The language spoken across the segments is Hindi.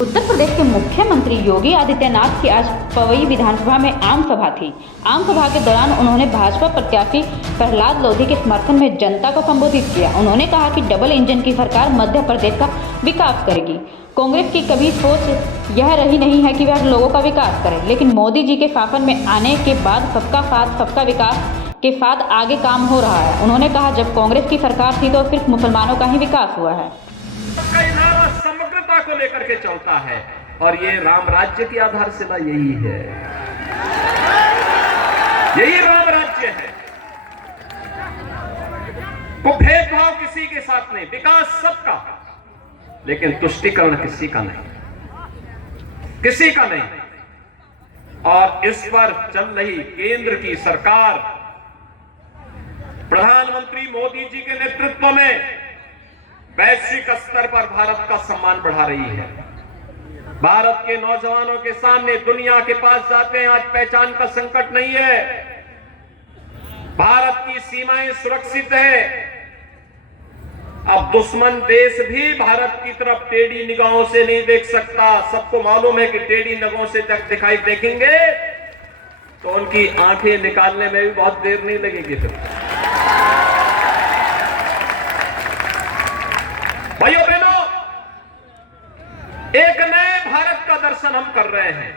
उत्तर प्रदेश के मुख्यमंत्री योगी आदित्यनाथ की आज पवई विधानसभा में आम सभा थी। आम सभा के दौरान उन्होंने भाजपा प्रत्याशी प्रहलाद लोधी के समर्थन में जनता को संबोधित किया। उन्होंने कहा कि डबल इंजन की सरकार मध्य प्रदेश का विकास करेगी। कांग्रेस की कभी सोच यह रही नहीं है कि वह लोगों का विकास करे, लेकिन मोदी जी के शासन में आने के बाद सबका साथ सबका विकास के साथ आगे काम हो रहा है। उन्होंने कहा जब कांग्रेस की सरकार थी तो सिर्फ मुसलमानों का ही विकास हुआ है। समग्रता को लेकर के चलता है और ये राम राज्य की आधारशिला यही है, यही राम राज्य है। को भेदभाव किसी के साथ नहीं, विकास सबका, लेकिन तुष्टीकरण किसी का नहीं, किसी का नहीं। और इस पर चल रही केंद्र की सरकार प्रधानमंत्री मोदी जी के नेतृत्व में वैश्विक स्तर पर भारत का सम्मान बढ़ा रही है। भारत के नौजवानों के सामने दुनिया के पास जाते हैं, आज पहचान का संकट नहीं है। भारत की सीमाएं सुरक्षित है। अब दुश्मन देश भी भारत की तरफ टेढ़ी निगाहों से नहीं देख सकता। सबको मालूम है कि टेढ़ी निगाहों से दिखाई देखेंगे तो उनकी आंखें निकालने में भी बहुत देर नहीं लगेगी। फिर भाइयों बहनों, एक नए भारत का दर्शन हम कर रहे हैं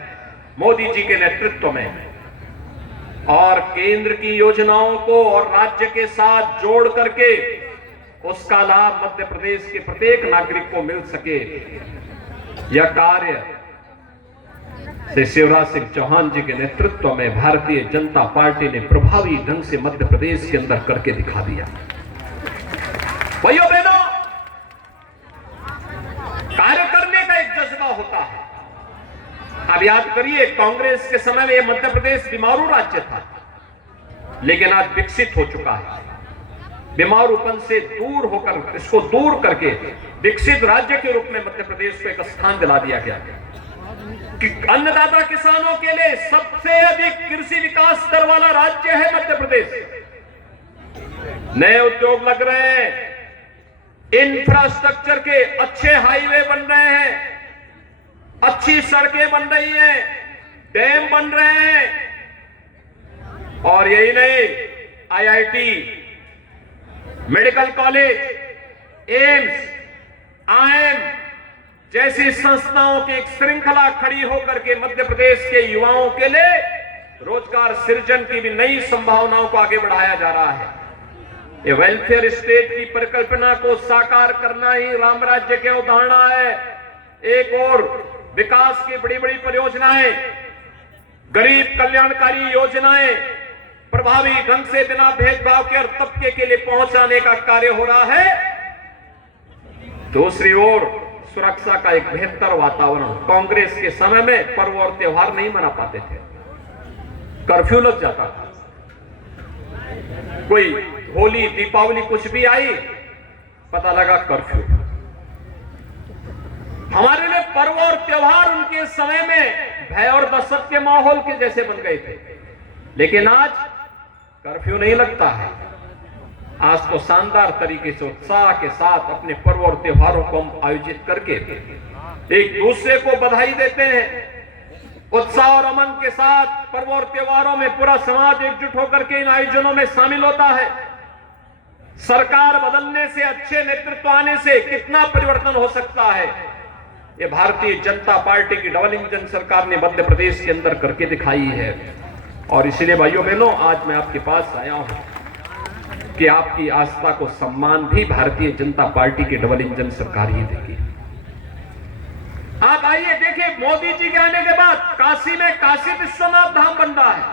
मोदी जी के नेतृत्व में, और केंद्र की योजनाओं को और राज्य के साथ जोड़ करके उसका लाभ मध्य प्रदेश के प्रत्येक नागरिक को मिल सके, यह कार्य श्री शिवराज सिंह चौहान जी के नेतृत्व में भारतीय जनता पार्टी ने प्रभावी ढंग से मध्य प्रदेश के अंदर करके दिखा दिया। भाइयों बहनों, कार्य करने का एक जज्बा होता है। अब याद करिए, कांग्रेस के समय में यह मध्य प्रदेश बीमारू राज्य था, लेकिन आज विकसित हो चुका है। बीमारूपन से दूर होकर, इसको दूर करके विकसित राज्य के रूप में मध्य प्रदेश को एक स्थान दिला दिया गया कि अन्नदाता किसानों के लिए सबसे अधिक कृषि विकास दर वाला राज्य है मध्य प्रदेश। नए उद्योग लग रहे हैं, इंफ्रास्ट्रक्चर के अच्छे हाईवे बन रहे हैं, अच्छी सड़कें बन रही हैं, डैम बन रहे हैं, और यही नहीं, IIT, medical college, AIIMS, IIM जैसी संस्थाओं की एक श्रृंखला खड़ी होकर के मध्य प्रदेश के युवाओं के लिए रोजगार सृजन की भी नई संभावनाओं को आगे बढ़ाया जा रहा है। ये वेलफेयर स्टेट की परिकल्पना को साकार करना ही राम राज्य के उदाहरण है। एक और विकास की बड़ी बड़ी परियोजनाएं, गरीब कल्याणकारी योजनाएं प्रभावी ढंग से बिना भेदभाव के हर तबके के लिए पहुंचाने का कार्य हो रहा है। दूसरी ओर सुरक्षा का एक बेहतर वातावरण। कांग्रेस के समय में पर्व और त्योहार नहीं मना पाते थे, कर्फ्यू लग जाता था। कोई होली, दीपावली कुछ भी आई, पता लगा कर्फ्यू। हमारे लिए पर्व और त्योहार उनके समय में भय और दहशत के माहौल के जैसे बन गए थे, लेकिन आज कर्फ्यू नहीं लगता है। आज तो शानदार तरीके से उत्साह के साथ अपने पर्व और त्योहारों को हम आयोजित करके एक दूसरे को बधाई देते हैं। उत्साह और अमन के साथ पर्व और त्योहारों में पूरा समाज एकजुट होकर के इन आयोजनों में शामिल होता है। सरकार बदलने से, अच्छे नेतृत्व आने से कितना परिवर्तन हो सकता है, ये भारतीय जनता पार्टी की डबल इंजन सरकार ने मध्य प्रदेश के अंदर करके दिखाई है। और इसलिए भाइयों बहनों, आज मैं आपके पास आया हूं कि आपकी आस्था को सम्मान भी भारतीय जनता पार्टी की डबल इंजन सरकार ही देगी। आप आइए, देखिए, मोदी जी के आने के बाद काशी में काशी विश्वनाथ धाम बन रहा है,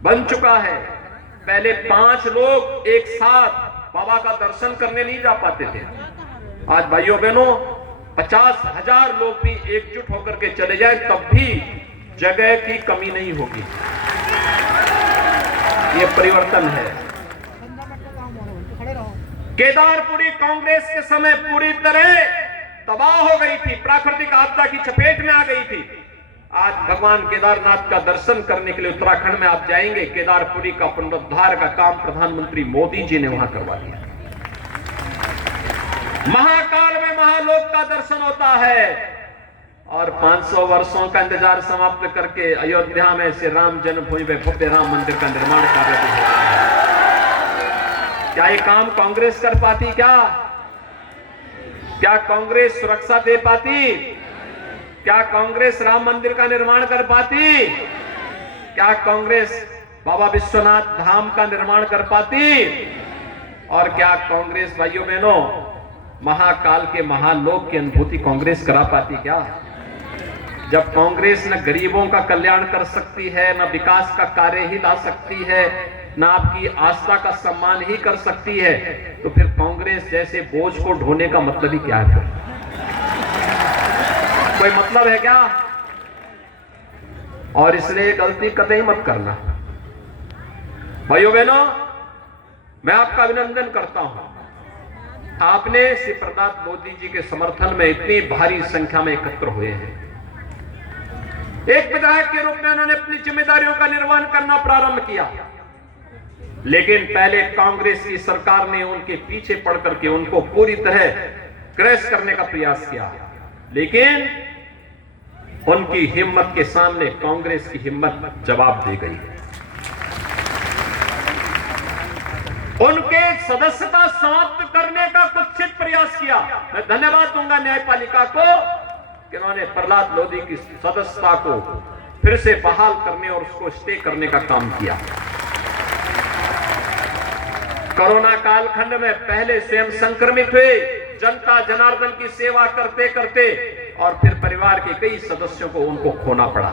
बन चुका है। पहले 5 लोग एक साथ बाबा का दर्शन करने नहीं जा पाते थे। आज भाइयों बहनों 50,000 लोग भी एकजुट होकर के चले जाए तब भी जगह की कमी नहीं होगी। ये परिवर्तन है। केदारपुरी कांग्रेस के समय पूरी तरह तबाह हो गई थी, प्राकृतिक आपदा की चपेट में आ गई थी। आज भगवान केदारनाथ का दर्शन करने के लिए उत्तराखंड में आप जाएंगे, केदारपुरी का पुनरुद्धार का काम प्रधानमंत्री मोदी जी ने वहां करवा दिया। महाकाल में महालोक का दर्शन होता है। और 500 वर्षों का इंतजार समाप्त करके अयोध्या में श्री राम जन्मभूमि में भव्य राम मंदिर का निर्माण कार्य हो रहा है। क्या ये काम कांग्रेस कर पाती? क्या कांग्रेस सुरक्षा दे पाती? क्या कांग्रेस राम मंदिर का निर्माण कर पाती? क्या कांग्रेस बाबा विश्वनाथ धाम का निर्माण कर पाती? और क्या कांग्रेस भाइयों बहनों महाकाल के महालोक की अनुभूति कांग्रेस करा पाती? क्या जब कांग्रेस न गरीबों का कल्याण कर सकती है, न विकास का कार्य ही ला सकती है, न आपकी आस्था का सम्मान ही कर सकती है, तो फिर कांग्रेस जैसे बोझ को ढोने का मतलब ही क्या है? कोई मतलब है क्या? और इसलिए गलती कतई मत करना। भाइयों बहनों, मैं आपका अभिनंदन करता हूं। आपने श्री प्रहलाद लोधी जी के समर्थन में इतनी भारी संख्या में एकत्र हुए हैं। एक विधायक के रूप में उन्होंने अपनी जिम्मेदारियों का निर्वहन करना प्रारंभ किया, लेकिन पहले कांग्रेस की सरकार ने उनके पीछे पड़ करके उनको पूरी तरह क्रैश करने का प्रयास किया, लेकिन उनकी हिम्मत के सामने कांग्रेस की हिम्मत जवाब दे गई। उनके सदस्यता समाप्त करने का कुत्सित प्रयास किया। मैं धन्यवाद दूंगा न्यायपालिका को कि उन्होंने प्रहलाद लोधी की सदस्यता को फिर से बहाल करने और उसको स्टे करने का काम किया। कोरोना कालखंड में पहले स्वयं संक्रमित हुए, जनता जनार्दन की सेवा करते करते और फिर परिवार के कई सदस्यों को उनको खोना पड़ा।